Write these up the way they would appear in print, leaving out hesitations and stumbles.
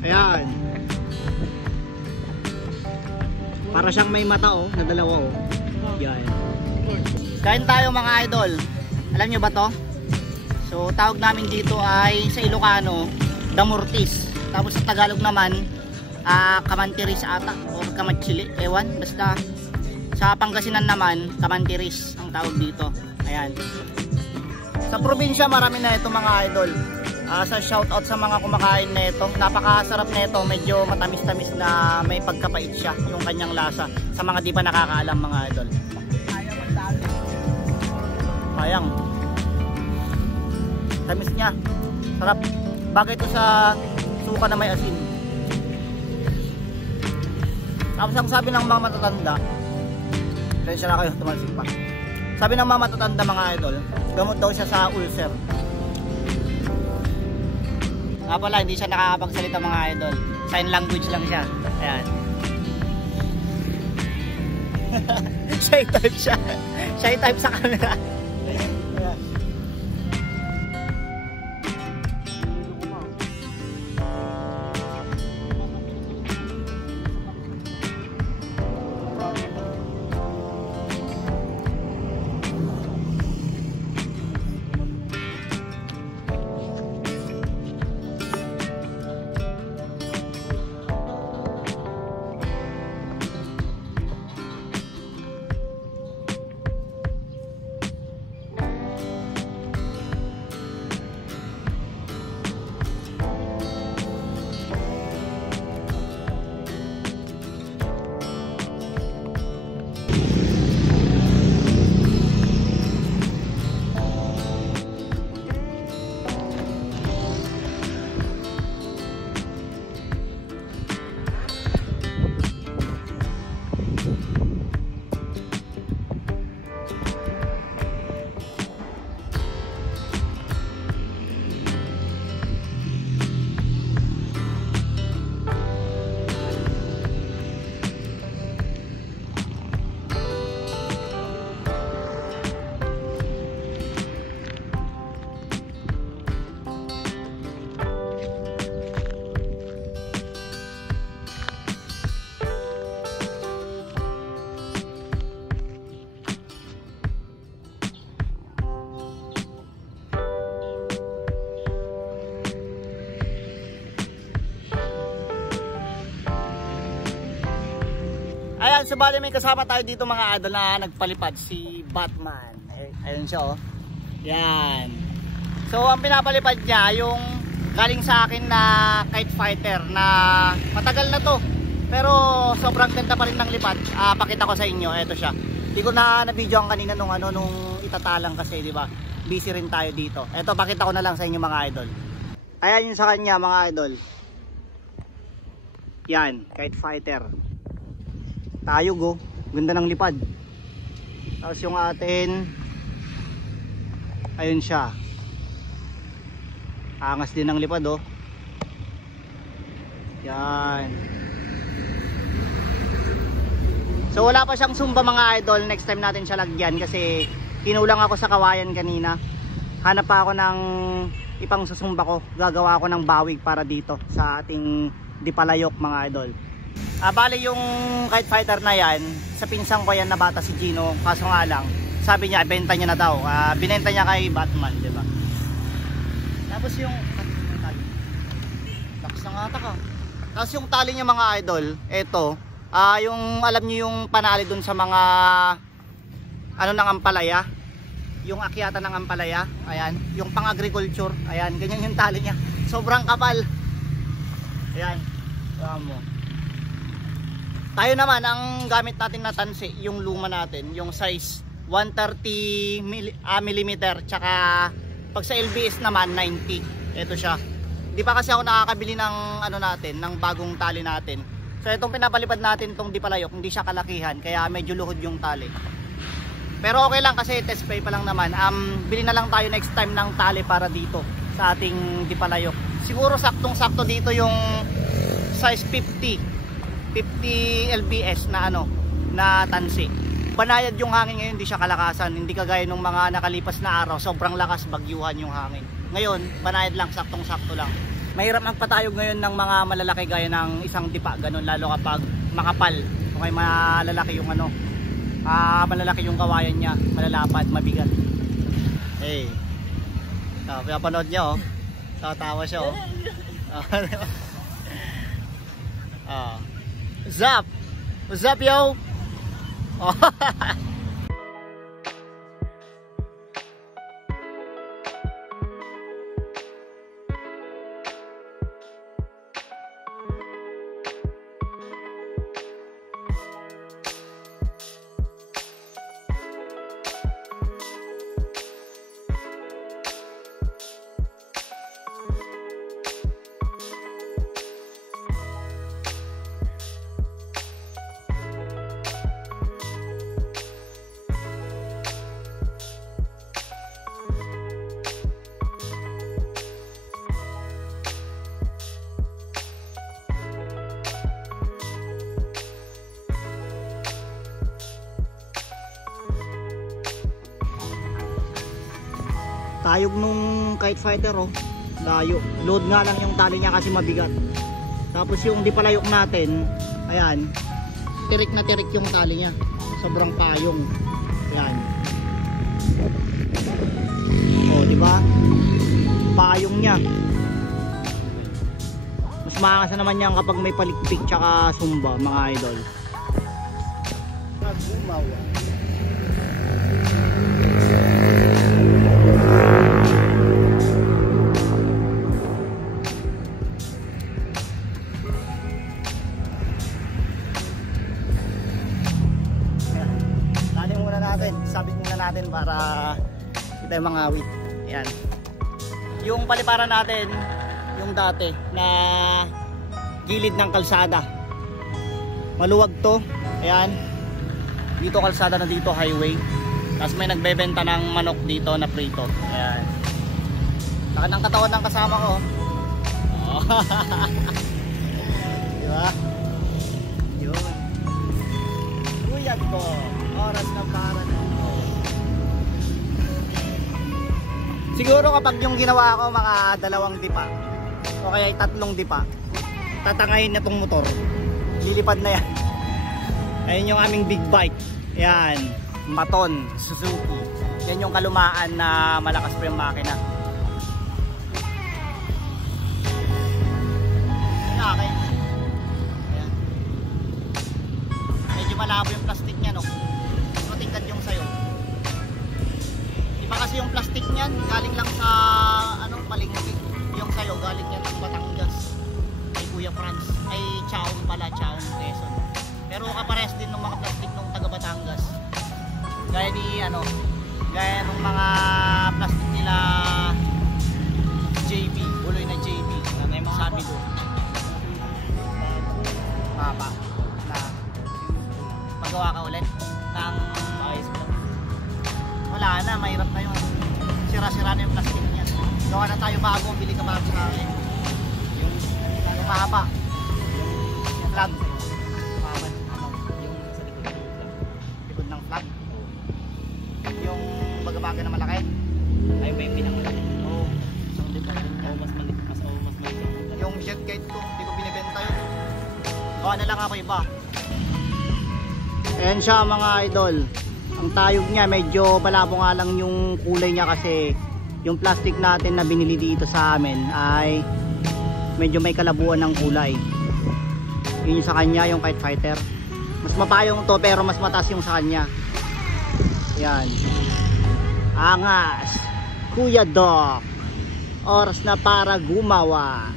Ayan. Para siyang may mata oh, na dalawa oh. Yan. Kain tayo mga idol. Alam nyo ba to? So tawag namin dito ay sa Ilocano, Damortis. Tapos sa Tagalog naman, Kamantiris ata or Kamatsili, ewan. Basta sa Pangasinan naman, Kamantiris ang tawag dito. Ayan. Sa probinsya marami na ito mga idol. Sa shoutout sa mga kumakain na ito, napakasarap na ito, medyo matamis-tamis na may pagkapait siya yung kanyang lasa sa mga di pa nakakaalam mga idol. Sayang. Tamis niya. Sarap. Bagay ito sa suka na may asin. Tapos ang sabi ng mga matatanda, kaya na kayo tumalsik pa. Sabi ng mga matatanda mga idol, gamot daw siya sa ulcer. Nga pala, hindi siya nakakapagsalita mga idol. Sign language lang siya. Ayan. Shy type siya. Shy type sa camera. Ayan. Ayan, subali may kasama tayo dito mga idol na nagpalipad, si Batman. Ayun siya oh. Yan. So ang pinapalipad niya yung galing sa akin na kite fighter na matagal na to. Pero sobrang ganda pa rin ng lipad. Pakita ko sa inyo, eto siya. Hindi ko na na-video ang kanina nung itatalang kasi, di ba? Busy rin tayo dito. Eto, pakita ko na lang sa inyo mga idol. Ayan yung sa kanya mga idol. Yan, kite fighter. Tayo go, ganda ng lipad. Tapos yung atin, ayun siya, angas din ng lipad oh. Yan. So wala pa siyang sumba mga idol. Next time natin siya lagyan kasi kinulang ako sa kawayan kanina. Hanap pa ako ng ipang susumba ko. Gagawa ako ng bawig para dito sa ating Dipalayok mga idol. Bali yung kite fighter na yan, sa pinsang ko yan na bata si Gino, kaso nga lang sabi niya benta niya na daw. Binenta niya kay Batman, di ba? Tapos yung lakas ng ata ka. Tapos yung tali niya mga idol, eto, yung alam niyo yung panali dun sa mga ng ampalaya, yung akyatan ng ampalaya, ayan, yung pang agriculture, ayan, ganyan yung tali niya, sobrang kapal. Ayan, mo. Tayo naman, ang gamit natin na tansi, yung luma natin, yung size 130 mm, tsaka pag sa LBS naman 90. Ito siya. Di pa kasi ako nakakabili ng natin, ng bagong tali natin. So itong pinapalipad natin, itong Dipalayok, hindi siya kalakihan, kaya medyo luhod yung tali. Pero okay lang kasi test pay pa lang naman. Bili na lang tayo next time ng tali para dito sa ating Dipalayok. Siguro saktong-sakto dito yung size 50 LBS na na tansi. Banayad yung hangin ngayon, hindi siya kalakasan, hindi kagaya nung mga nakalipas na araw, sobrang lakas, bagyuhan yung hangin. Ngayon, banayad lang, saktong-sakto lang. mahirap magpatayog ngayon ng mga malalaki gaya ng isang dipa, ganun, lalo kapag makapal. Okay, malalaki yung ano, malalaki yung kawayan niya, malalapad, mabigat. Hey, pinapanood niya, oh. Tawa siya, oh. What's up? What's up, yo? Tayog nung kite fighter, oh, layo. Load nga lang yung tali niya kasi mabigat. Tapos yung di palayok natin, ayan, tirik na tirik yung tali niya. Sobrang payong. Ayan. Oh, di ba? Payong niya. Mas maangas na naman yan kapag may palikpik tsaka sumba, mga idol. Sabit muna natin para kita yung mga awit. Ayan. Yung paliparan natin, yung dati na gilid ng kalsada, maluwag to. Ayan, dito kalsada na, dito highway. Tapos may nagbebenta ng manok dito na prito. Ayan, laki ng katawan ng kasama ko. Oh. Diba? Yun, kuyad ko, oras na para na. Siguro kapag yung ginawa ko mga 2 dipa o kaya 3 dipa, tatangayin na tong motor, lilipad na yan. Ayun yung aming big bike. Yan, Maton Suzuki. Yan yung kalumaan na malakas pa yung makina. Okay. Ayan. Medyo malabo yung plastic nya, no? So tingnan yung sayo. Iba kasi yung plastic niyan, galing lang sa anong palengke. Yung sayo galing yan ng Batangas. Ay Kuya Franz, ay Chaong pala, Chaong Quezon. Pero kapares din ng mga plastic ng taga Batangas. Gaya ni ano, gaya ng mga plastic nila JB, buloy na JB. Sabi ko. Papa na magawa ka ulit ng ayos mo. Wala na, mahirap na yun. Sira-sira na yung plastic niya. Gawa na tayo bago, bili ka bago sa akin. Yung mahaba, yung flag. Mahaba, yung sa likod ng flag. Yung baga-baga na malaki. Ay ba yung pinakamalaki? Oo. So, mas maliit. Yung jet kite ko, hindi ko binibenta yun. Gawa na lang ako iba. Ayan siya mga idol. Ang tayog niya medyo malabo nga lang yung kulay niya kasi yung plastic natin na binili dito sa amin ay medyo may kalabuan ng kulay. Yun yung sa kanya, yung kite fighter. Mas mapayong to pero mas mataas yung sa kanya. Yan. Angas. Kuya Doc. Oras na para gumawa.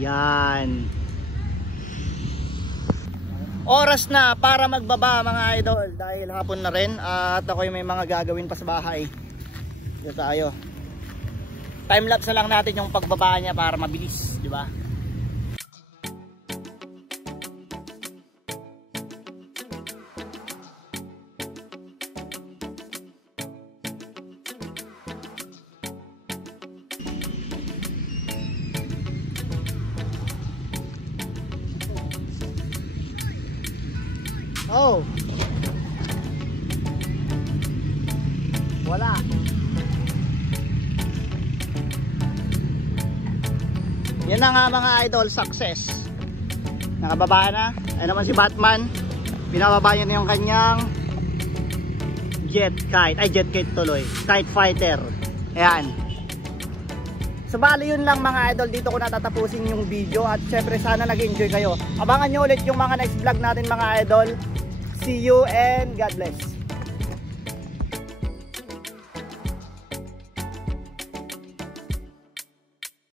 Yan. Oras na para magbaba mga idol dahil hapon na rin at ako'y may mga gagawin pa sa bahay. Dito tayo. Time lapse na lang natin yung pagbaba niya para mabilis, di ba? Oh. Wala. Yan na nga mga idol, success. Nakababa na. Ayun naman si Batman. Binababa niya na yung kanyang jet kite. Ay, jet kite tuloy. Kite fighter. Ayan. So bali yun lang mga idol. Dito ko natatapusin yung video. At syempre sana nag-enjoy kayo. Abangan nyo ulit yung mga next vlog natin mga idol. See you and God bless.